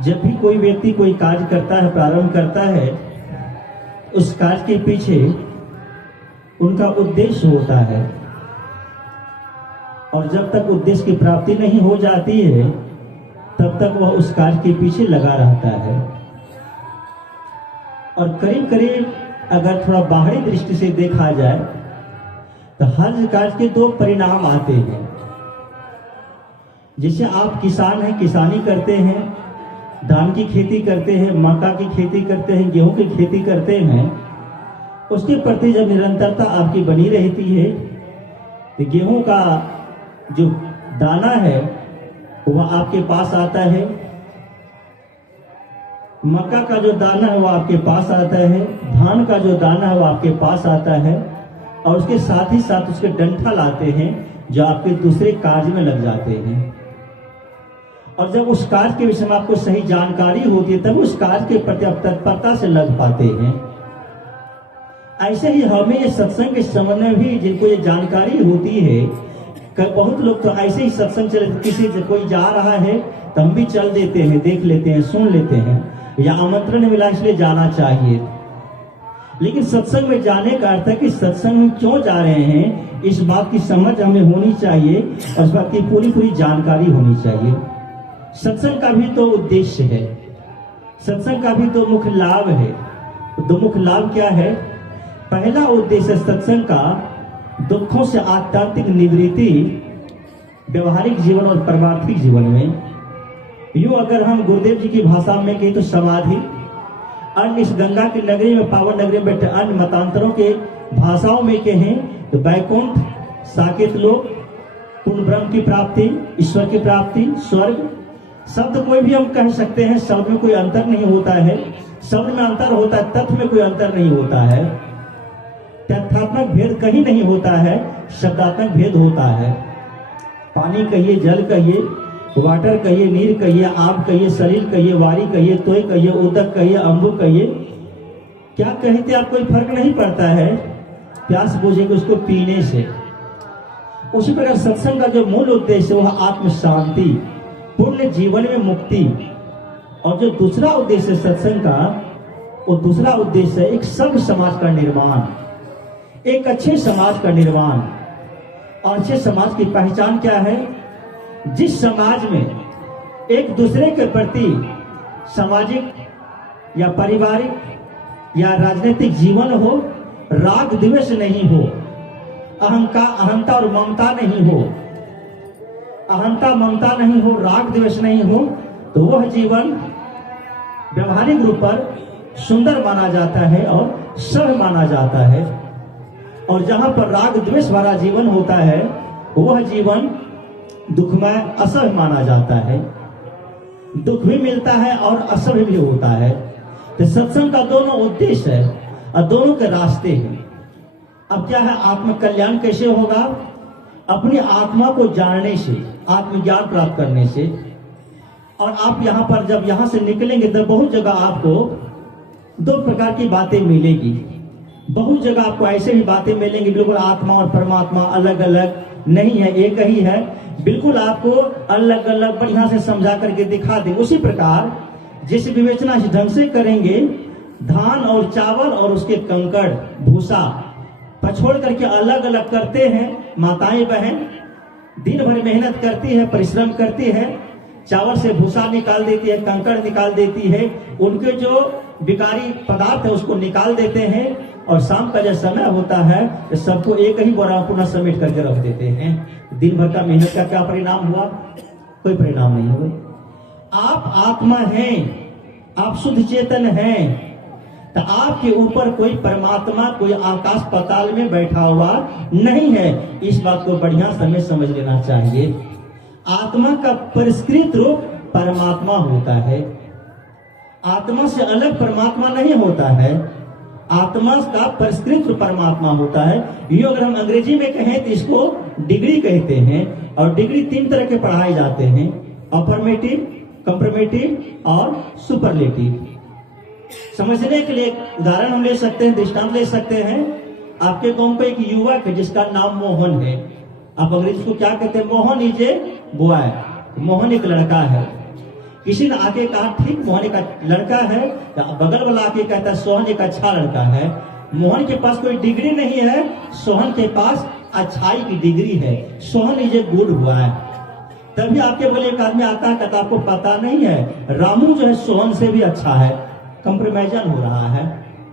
जब भी कोई व्यक्ति कोई कार्य करता है, प्रारंभ करता है, उस कार्य के पीछे उनका उद्देश्य होता है, और जब तक उद्देश्य की प्राप्ति नहीं हो जाती है तब तक वह उस कार्य के पीछे लगा रहता है। और करीब करीब अगर थोड़ा बाहरी दृष्टि से देखा जाए तो हर कार्य के दो परिणाम आते हैं। जैसे आप किसान हैं, किसानी करते हैं, धान की खेती करते हैं, मक्का की खेती करते हैं, गेहूं की खेती करते हैं, उसके प्रति जब निरंतरता आपकी बनी रहती है तो गेहूं का जो दाना है वह आपके पास आता है, मक्का का जो दाना है वो आपके पास आता है, धान का जो दाना है वो आपके पास आता है, और उसके साथ ही साथ उसके डंठल आते हैं जो आपके दूसरे कार्य में लग जाते हैं। और जब उस कार्य के विषय में आपको सही जानकारी होती है तब उस कार्य के प्रति आप तत्परता से लग पाते हैं। ऐसे ही हमें ये सत्संग के संबंध में भी जिनको ये जानकारी होती है, बहुत लोग तो ऐसे ही सत्संग चले, किसी से कोई जा रहा है तो हम भी चल देते हैं, देख लेते हैं, सुन लेते हैं, या आमंत्रण मिला इसलिए जाना चाहिए। लेकिन सत्संग में जाने का अर्थ है कि सत्संग में क्यों जा रहे हैं, इस बात की समझ हमें होनी चाहिए और इस बात की पूरी पूरी जानकारी होनी चाहिए। सत्संग का भी तो उद्देश्य है, सत्संग का भी तो मुख्य लाभ है। तो मुख्य लाभ क्या है? पहला उद्देश्य सत्संग का दुखों से आध्यात्मिक निवृत्ति, व्यवहारिक जीवन और पारमार्थिक जीवन में। यूं अगर हम गुरुदेव जी की भाषा में कहें तो समाधि, अन्य इस गंगा की नगरी में, पावन नगरी में बैठे अन्य मतांतरों के भाषाओं में कहें तो वैकुंठ, साकेत लोक, पूर्ण ब्रह्म की प्राप्ति, ईश्वर की प्राप्ति, स्वर्ग। शब्द कोई भी हम कह सकते हैं, शब्द में कोई अंतर नहीं होता है। शब्द में अंतर होता है, तत्व में कोई अंतर नहीं होता है। तथ्यात्मक भेद कहीं नहीं होता है, शब्दात्मक भेद होता है। पानी कहिए, जल कहिए, वाटर कहिए, नीर कहिए, आप कहिए, सलील कहिए, वारी कहिए, तोय कहिए, उदक कहिए, अम्बु कहिए, क्या कहते आप कोई फर्क नहीं पड़ता है। प्यास बुझेगी उसको पीने से। उसी प्रकार सत्संग का जो मूल उद्देश्य है वह आत्म शांति, पूर्ण जीवन में मुक्ति। और जो दूसरा उद्देश्य सत्संग का, वो दूसरा उद्देश्य है एक सभ्य समाज का निर्माण, एक अच्छे समाज का निर्माण। और अच्छे समाज की पहचान क्या है? जिस समाज में एक दूसरे के प्रति सामाजिक या पारिवारिक या राजनीतिक जीवन हो, राग द्वेष नहीं हो, अहंता और ममता नहीं हो, अहंता ममता नहीं हो, राग द्वेष नहीं हो, तो वह जीवन व्यवहारिक रूप पर सुंदर माना जाता है और सभ्य माना जाता है। और जहां पर राग द्वेष भरा जीवन होता है वह जीवन दुखमय, असभ्य माना जाता है। दुख भी मिलता है और असभ्य भी होता है। तो सत्संग का दोनों उद्देश्य है और दोनों के रास्ते हैं। अब क्या है, आत्म कल्याण कैसे होगा? अपनी आत्मा को जानने से, आत्मज्ञान प्राप्त करने से। और आप यहाँ पर जब यहाँ से निकलेंगे तो बहुत जगह आपको दो प्रकार की बातें मिलेगी। बहुत जगह आपको ऐसे भी बातें मिलेंगी, बिल्कुल आत्मा और परमात्मा अलग अलग नहीं है, एक ही है। बिल्कुल आपको अलग अलग बढ़िया से समझा करके दिखा दें। उसी प्रकार जिस विवेचना इस ढंग से करेंगे, धान और चावल और उसके कंकड़ भूसा पछोड़ करके अलग अलग करते हैं। माताएं बहन दिन भर मेहनत करती है, परिश्रम करती है, चावल से भूसा निकाल देती है, कंकड़ निकाल देती है, उनके जो विकारी पदार्थ है उसको निकाल देते हैं, और शाम का जब समय होता है तो सबको एक ही बोरा पुनः समेट करके रख देते हैं। दिन भर का मेहनत का क्या परिणाम हुआ? कोई परिणाम नहीं हुआ। आप आत्मा हैं, आप शुद्ध चेतन हैं, तो आपके ऊपर कोई परमात्मा, कोई आकाश पाताल में बैठा हुआ नहीं है। इस बात को बढ़िया समय समझ लेना चाहिए। आत्मा का परिष्कृत रूप परमात्मा होता है, आत्मा से अलग परमात्मा नहीं होता है। आत्मा का परिष्कृत रूप परमात्मा होता है। ये अगर हम अंग्रेजी में कहें तो इसको डिग्री कहते हैं। और डिग्री तीन तरह के पढ़ाए जाते हैं, अफर्मेटिव, कंप्रोमेटिव और सुपरलेटिव। समझने के लिए एक उदाहरण हम ले सकते हैं, दृष्टांत ले सकते हैं। आपके गांव में एक युवक है जिसका नाम मोहन है। आप अंग्रेजी को क्या कहते हैं? Mohan is a boy, Mohan एक लड़का है। किसी ने आके कहा ठीक मोहन का लड़का है, तो बगल वाला आके कहता है सोहन एक अच्छा लड़का है। मोहन के पास कोई डिग्री नहीं है, सोहन के पास अच्छाई की डिग्री है। सोहन इज ए गुड हुआ है। तभी आपके बोले एक आदमी आता है, कहता आपको पता नहीं है रामू जो है सोहन से भी अच्छा है। कंप्रोमाइजन हो रहा है।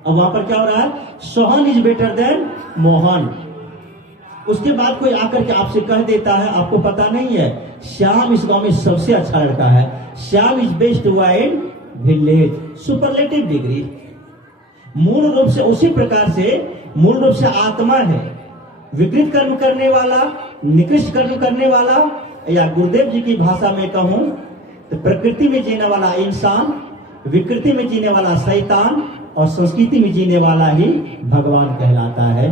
अब वहां पर क्या हो रहा है, Sohan is better than Mohan. उसके बाद कोई आकर के आपसे कह देता है आपको पता नहीं है श्याम इस गांव में सबसे अच्छा लड़का है, श्याम इज बेस्ट हुआ इन विलेज। Superlative degree. मूल रूप से उसी प्रकार से मूल रूप से आत्मा है, विकृत कर्म करने वाला, निकृष्ट कर्म करने वाला, या गुरुदेव जी की भाषा में कहूं तो प्रकृति में जीने वाला इंसान, विकृति में जीने वाला शैतान, और संस्कृति में जीने वाला ही भगवान कहलाता है।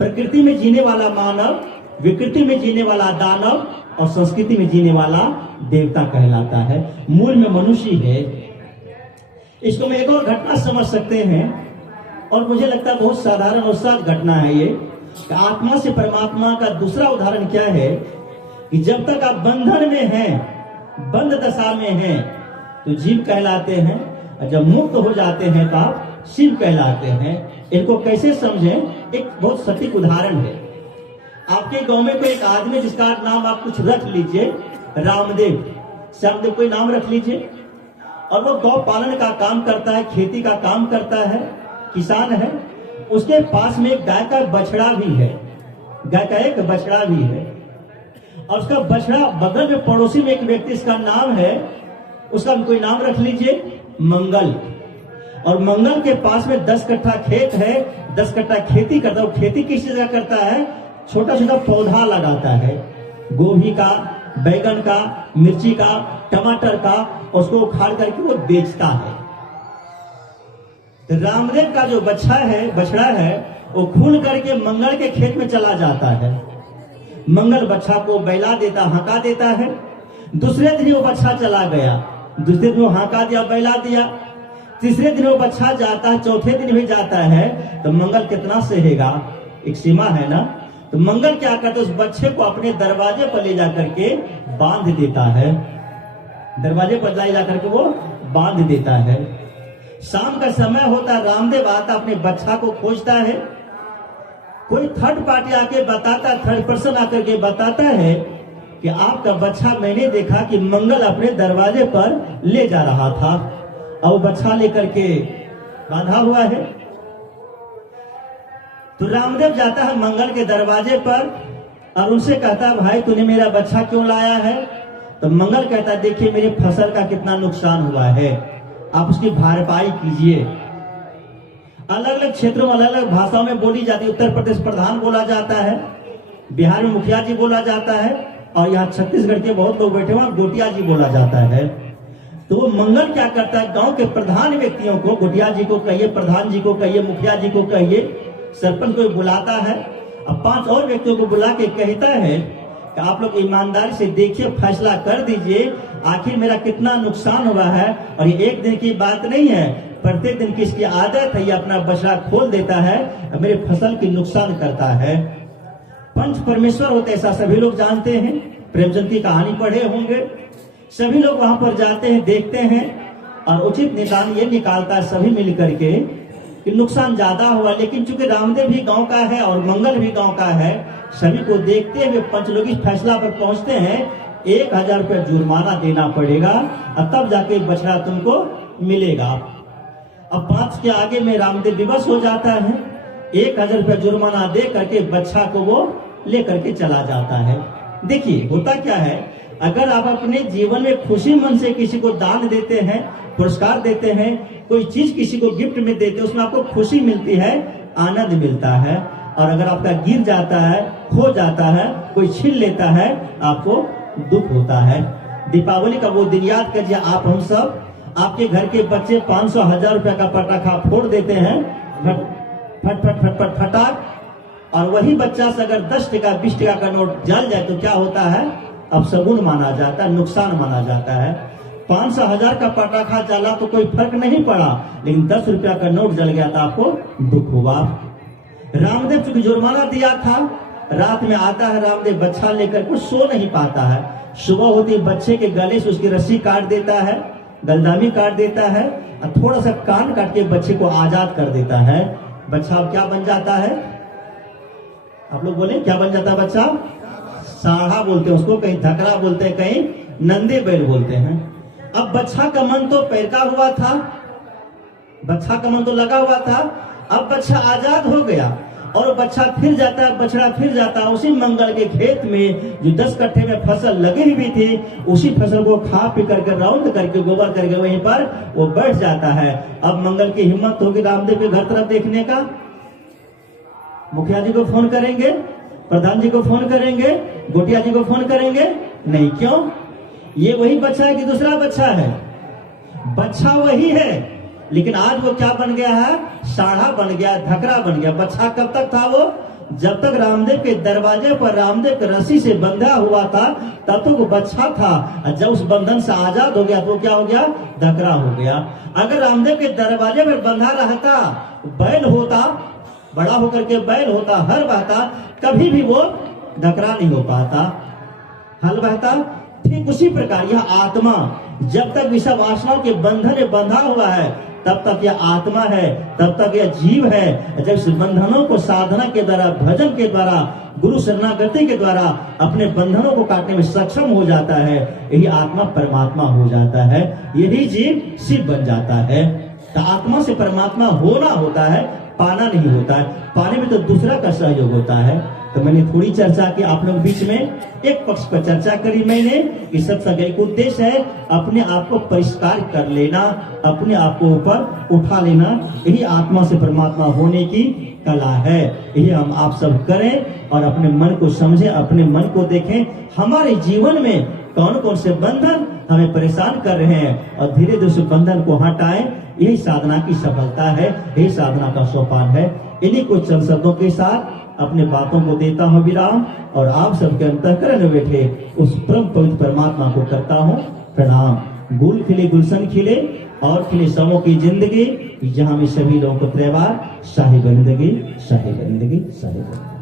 प्रकृति में जीने वाला मानव, विकृति में जीने वाला दानव, और संस्कृति में जीने वाला देवता कहलाता है। मूल में मनुष्य है। इसको मैं एक और घटना समझ सकते हैं, और मुझे लगता है बहुत साधारण और सहज घटना है ये, कि आत्मा से परमात्मा का दूसरा उदाहरण क्या है कि जब तक आप बंधन में हैं, बंद दशा में हैं, तो जीव कहलाते हैं, और जब मुक्त हो जाते हैं तो आप शिव कहलाते हैं। इनको कैसे समझें, एक बहुत सटीक उदाहरण है। आपके गांव में कोई एक आदमी जिसका नाम आप कुछ रख लीजिए, रामदेव, श्यामदेव कोई नाम रख लीजिए, और वो गौ पालन का काम करता है, खेती का काम करता है, किसान है। उसके पास में एक गाय का बछड़ा भी है, गाय का एक बछड़ा भी है, और उसका बछड़ा बगल में पड़ोसी में एक व्यक्ति, इसका नाम है, उसका कोई नाम रख लीजिए मंगल। और मंगल के पास में 10 कट्ठा खेत है, 10 कट्ठा खेती करता है। वो खेती किस चीज का करता है, छोटा छोटा पौधा लगाता है, गोभी का, बैगन का, मिर्ची का, टमाटर का, उसको उखाड़ करके वो बेचता है। तो रामदेव का जो बछड़ा है वो खून करके मंगल के खेत में चला जाता है। मंगल बच्चा को बैला देता, हंका देता है। दूसरे दिन वो बच्चा चला गया, दूसरे दिन वो हंका दिया, बैला दिया। तीसरे दिन वो बच्चा जाता है, चौथे दिन भी जाता है, तो मंगल कितना सहेगा, एक सीमा है ना। तो मंगल क्या करता है, उस बच्चे को अपने दरवाजे पर ले जाकर के बांध देता है, दरवाजे पर ले जाकर के वो बांध देता है। शाम का समय होता है, रामदेव आता अपने बच्चा को खोजता है। कोई थर्ड पार्टी आके बताता, थर्ड पर्सन आकर के बताता है कि आपका बच्चा मैंने देखा कि मंगल अपने दरवाजे पर ले जा रहा था, और बच्चा लेकर के बांधा हुआ है। तो रामदेव जाता है मंगल के दरवाजे पर और उनसे कहता है भाई तूने मेरा बच्चा क्यों लाया है। तो मंगल कहता है देखिए मेरी फसल का कितना नुकसान हुआ है, आप उसकी भरपाई कीजिए। अलग अलग क्षेत्रों में अलग अलग भाषाओं में बोली जाती है। उत्तर प्रदेश प्रधान बोला जाता है, बिहार में मुखिया जी बोला जाता है, और यहाँ छत्तीसगढ़ के बहुत लोग बैठे हुए गोटिया जी बोला जाता है। तो वो मंगल क्या करता है, गांव के प्रधान व्यक्तियों को, गोटिया जी को कहिए, प्रधान जी को कहिए, मुखिया जी को कहिए, सरपंच को बुलाता है, अब 5 और व्यक्तियों को बुला के कहता है कि आप लोग ईमानदारी से देखिए, फैसला कर दीजिए आखिर मेरा कितना नुकसान हुआ है। और ये एक दिन की बात नहीं है, प्रत्येक दिन की इसकी आदत है, ये अपना बछड़ा खोल देता है, मेरे फसल की नुकसान करता है। पंच परमेश्वर होते ऐसा सभी लोग जानते हैं, प्रेमचंद की कहानी पढ़े होंगे। सभी लोग वहां पर जाते हैं, देखते हैं, और उचित निदान ये निकालता है सभी मिल करके कि नुकसान ज्यादा हुआ। लेकिन चूंकि रामदेव भी गांव का है और मंगल भी गांव का है, सभी को देखते हुए पंच लोग इस फैसला पर पहुंचते हैं 1000 रुपया जुर्माना देना पड़ेगा, और तब जाके बछड़ा तुमको मिलेगा। अब 5 के आगे में रामदेव विवश हो जाता है, 1000 रुपया जुर्माना दे करके बच्चा को वो लेकर के चला जाता है। देखिए होता क्या है, अगर आप अपने जीवन में खुशी मन से किसी को दान देते हैं, पुरस्कार देते हैं, कोई चीज किसी को गिफ्ट में देते हैं, उसमें आपको खुशी मिलती है, आनंद मिलता है। और अगर आपका गिर जाता है, खो जाता है, कोई छीन लेता है, आपको दुख होता है। दीपावली का वो दिन याद कीजिए, आप हम सब, आपके घर के बच्चे 500-1000 रुपया का पटाखा फोड़ देते हैं, फट फट फट फट फटाक, और वही बच्चा से अगर 10 टका 20 टका का नोट जल जाए तो क्या होता है, अब शगुन माना जाता है, नुकसान माना जाता है। 500-1000 का पटाखा जला तो कोई फर्क नहीं पड़ा, लेकिन 10 रुपया का नोट जल गया तो आपको दुख हुआ। रामदेव चूंकि जुर्माना दिया था, रात में आता है रामदेव बच्चा लेकर, कुछ सो नहीं पाता है, सुबह होती बच्चे के गले से उसकी रस्सी काट देता है, गलदामी काट देता है और थोड़ा सा कान काट के बच्चे को आजाद कर देता है। बच्चा अब क्या बन जाता है? आप लोग बोले क्या बन जाता है बच्चा? साढ़ा बोलते हैं उसको, कहीं धकरा बोलते हैं, कहीं नंदे बैल बोलते हैं। अब बच्चा का मन तो पैरका हुआ था, बच्चा का मन तो लगा हुआ था, अब बच्चा आजाद हो गया और बच्चा फिर जाता है, बछड़ा फिर जाता है उसी मंगल के खेत में जो 10 कट्ठे में फसल लगी हुई थी, उसी फसल को खा पी करके राउंड करके गोबर करके वहीं पर वो बैठ जाता है। अब मंगल की हिम्मत होगी रामदेव के घर तरफ देखने का? मुखिया जी को फोन करेंगे, प्रधान जी को फोन करेंगे, गोटिया जी को फोन करेंगे? नहीं। क्यों? ये वही बच्चा है कि दूसरा बच्चा है? बच्चा वही है, लेकिन आज वो क्या बन गया है? साढ़ा बन गया, धकरा बन गया। बच्चा कब तक था वो? जब तक रामदेव के दरवाजे पर रामदेव के रस्सी से बंधा हुआ था तब तक वो बच्चा था। जब उस बंधन से आजाद हो गया तो क्या हो गया? धकरा हो गया। अगर रामदेव के दरवाजे पर बंधा रहता, बैल होता, बड़ा होकर के बैल होता, हर बहता, कभी भी वो धकरा नहीं हो पाता, हल बहता। ठीक उसी प्रकार यह आत्मा जब तक विषय वासनाओं के बंधन में बंधा हुआ है तब तक यह आत्मा है, तब तक यह जीव है। जब इस बंधनों को साधना के द्वारा, भजन के द्वारा, गुरु शरणागति के द्वारा अपने बंधनों को काटने में सक्षम हो जाता है, यही आत्मा परमात्मा हो जाता है, यही जीव शिव बन जाता है। तो आत्मा से परमात्मा होना होता है, पाना नहीं होता है। पाने में तो दूसरा का सहयोग होता है। तो मैंने थोड़ी चर्चा की आप लोग बीच में, एक पक्ष पर चर्चा करी मैंने कि सत्संग एक उद्देश्य है अपने आप को परिष्कार कर लेना, अपने आप को ऊपर उठा लेना, यही आत्मा से परमात्मा होने की कला है। यही हम आप सब करें और अपने मन को समझें, अपने मन को देखें, हमारे जीवन में कौन कौन से बंधन हमें परेशान कर रहे हैं और धीरे धीरे उस बंधन को हटाएं। यही साधना की सफलता है, यही साधना का सोपान है। इन्हीं कुछ चंद शब्दों के साथ अपने बातों को देता हूँ विराम और आप सबके अंतःकरण में बैठे उस परम पवित्र परमात्मा को करता हूँ प्रणाम। गुल खिले गुलशन खिले और खिले समों की जिंदगी, जहाँ में सभी लोगों को त्योहार, शाही बंदगी, शाही बंदगी, शाही बंदगी।